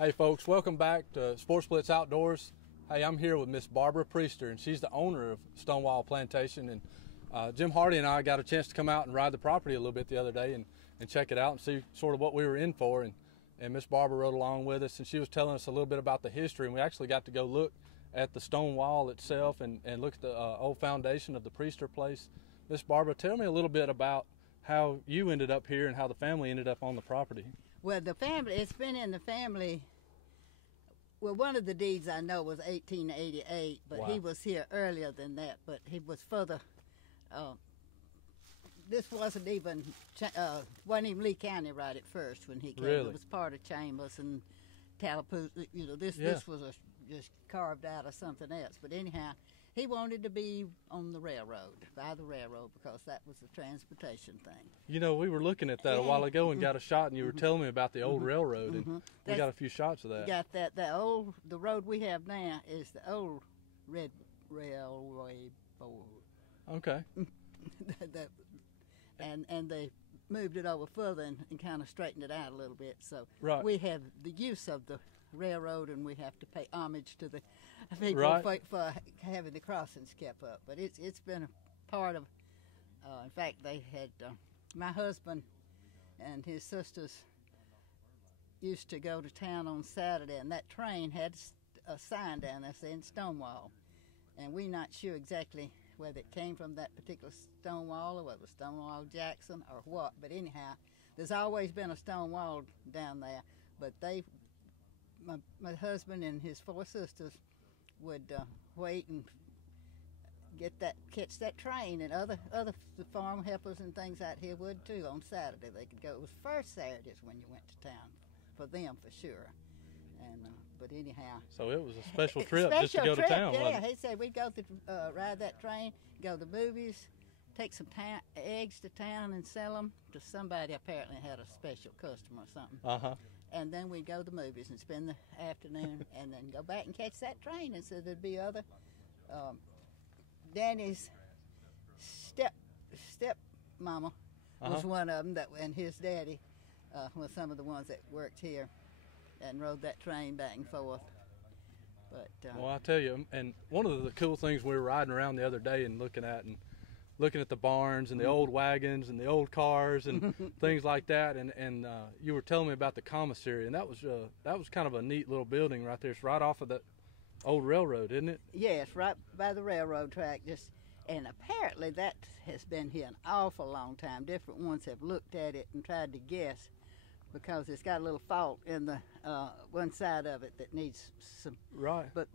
Hey folks, welcome back to Sportz Blitz Outdoors. Hey, I'm here with Miss Barbara Pritchard, and she's the owner of Stonewall Plantation. And Jim Hardy and I got a chance to come out and ride the property a little bit the other day and check it out and see sort of what we were in for. And Miss Barbara rode along with us, and she was telling us a little bit about the history. And we actually got to go look at the stone wall itself and look at the old foundation of the Pritchard place. Miss Barbara, tell me a little bit about how you ended up here and how the family ended up on the property. Well, the family, it's been in the family. Well, one of the deeds I know was 1888, but Wow. He was here earlier than that. But he was further. This wasn't even Lee County right at first when he came. Really? It was part of Chambers and Tallapoosa. You know, this was just carved out of something else. But anyhow, he wanted to be on the railroad, by the railroad, because that was the transportation thing. You know, we were looking at that a while ago and got a shot, and you were telling me about the old railroad, and we got a few shots of that. Got that. The road we have now is the old Red Railway Board. Okay. And they moved it over further and kind of straightened it out a little bit. So Right. we have the use of the railroad, and we have to pay homage to the people Right. for having the crossings kept up. But it's been a part of. In fact, they had my husband and his sisters used to go to town on Saturday, and that train had a sign down there saying Stonewall, and we're not sure exactly whether it came from that particular Stonewall or whether it was Stonewall Jackson or what. But anyhow, there's always been a Stonewall down there. But my husband and his four sisters would wait and catch that train, and other farm helpers and things out here would too. On Saturday they could go. It was first Saturdays when you went to town for them for sure. And but anyhow, So it was a special trip just to go to town. Yeah, wasn't it? he said we'd go ride that train, go to the movies, take some eggs to town and sell them to somebody. Apparently had a special customer or something. And then we'd go to the movies and spend the afternoon, and then go back and catch that train. And so there'd be other. Danny's step mama was one of them, and his daddy was some of the ones that worked here and rode that train back and forth. But Well, I tell you, and one of the cool things we were riding around the other day and looking at the barns and the old wagons and the old cars and things like that, and you were telling me about the commissary, and that was kind of a neat little building right there. It's right off of that old railroad, isn't it? yes, right by the railroad track. And apparently that has been here an awful long time. Different ones have looked at it and tried to guess, because it's got a little fault in the one side of it that needs some. Right. But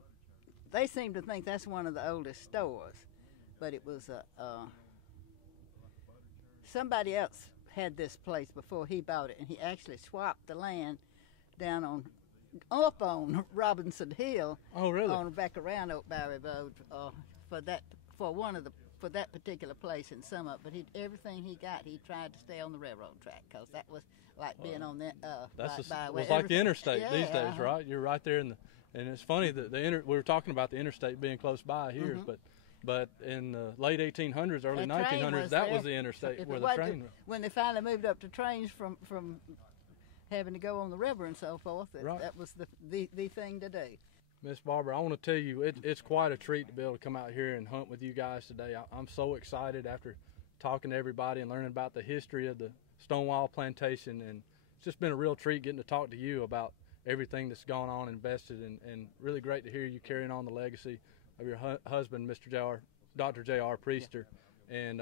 they seem to think that's one of the oldest stores. But it was somebody else had this place before he bought it, and he actually swapped the land down up on Robinson Hill. Oh, really? On back around Oak Barry Road for that particular place and some of it. But everything he got, he tried to stay on the railroad track, because that was like being on that. Was like the interstate these days, right? You're right there and it's funny that we were talking about the interstate being close by here, but in the late 1800s, early 1900s, that was the interstate where the train was. When they finally moved up to trains from having to go on the river and so forth, that was the thing to do. Miss Barbara, I want to tell you, it's quite a treat to be able to come out here and hunt with you guys today. I'm so excited after talking to everybody and learning about the history of the Stonewall Plantation, and it's just been a real treat getting to talk to you about everything that's gone on, invested, and really great to hear you carrying on the legacy of your husband, Dr. J.R. Pritchard. And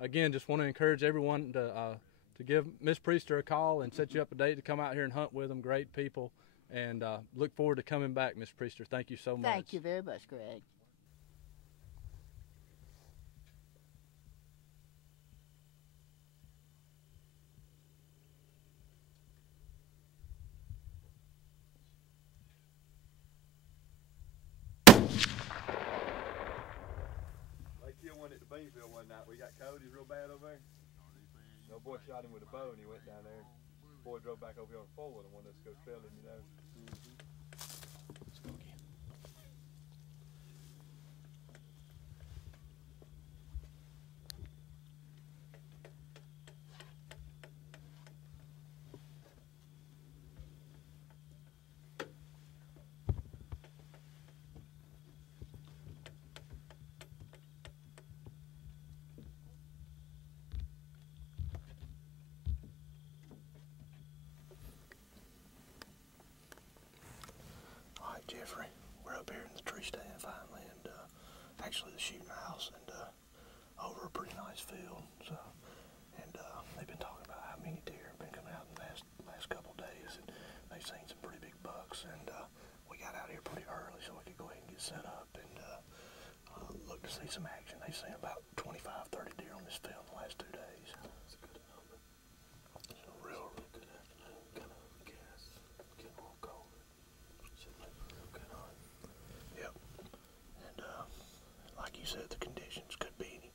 again, just want to encourage everyone to give Miss Pritchard a call and set you up a date to come out here and hunt with them. Great people, and look forward to coming back, Miss Pritchard. Thank you so much. Thank you very much, Greg. One night we got Cody real bad over there. No boy shot him with a bow and he went down there. Boy drove back over here on a four-wheel and wanted us to go trail him, you know. Let's go again. Jeffrey. We're up here in the tree stand finally, and actually the shooting house, and over a pretty nice field. So, and they've been talking about how many deer have been coming out in the last couple of days, and they've seen some pretty big bucks. And we got out here pretty early so we could go ahead and get set up and look to see some action. They've seen about 25, 30 deer on this field in the last 2 days. That's a good number. So real good afternoon, kind of gas, getting a little colder. Should make a real good hunt. Yep. And like you said, the conditions could be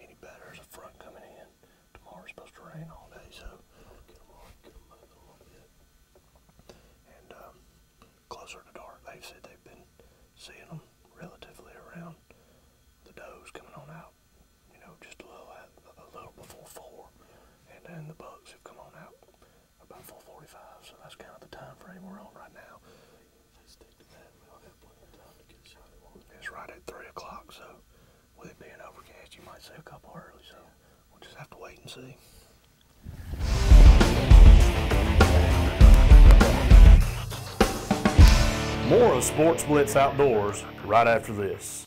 any better. There's a front coming in. Tomorrow's supposed to rain all day, so Get them on, get them moving a little bit. and closer to dark, they've said they've been seeing them relatively around the does coming on out, you know, just a little before 4, and then the bucks have come on out about 4:45. So that's kind of the time frame we're on right now. They stick to that, we'll have plenty of time to get a shot at one. It's right at 3 o'clock, so with it being overcast, you might see a couple early. So we'll just have to wait and see. More of Sportz Blitz Outdoors right after this.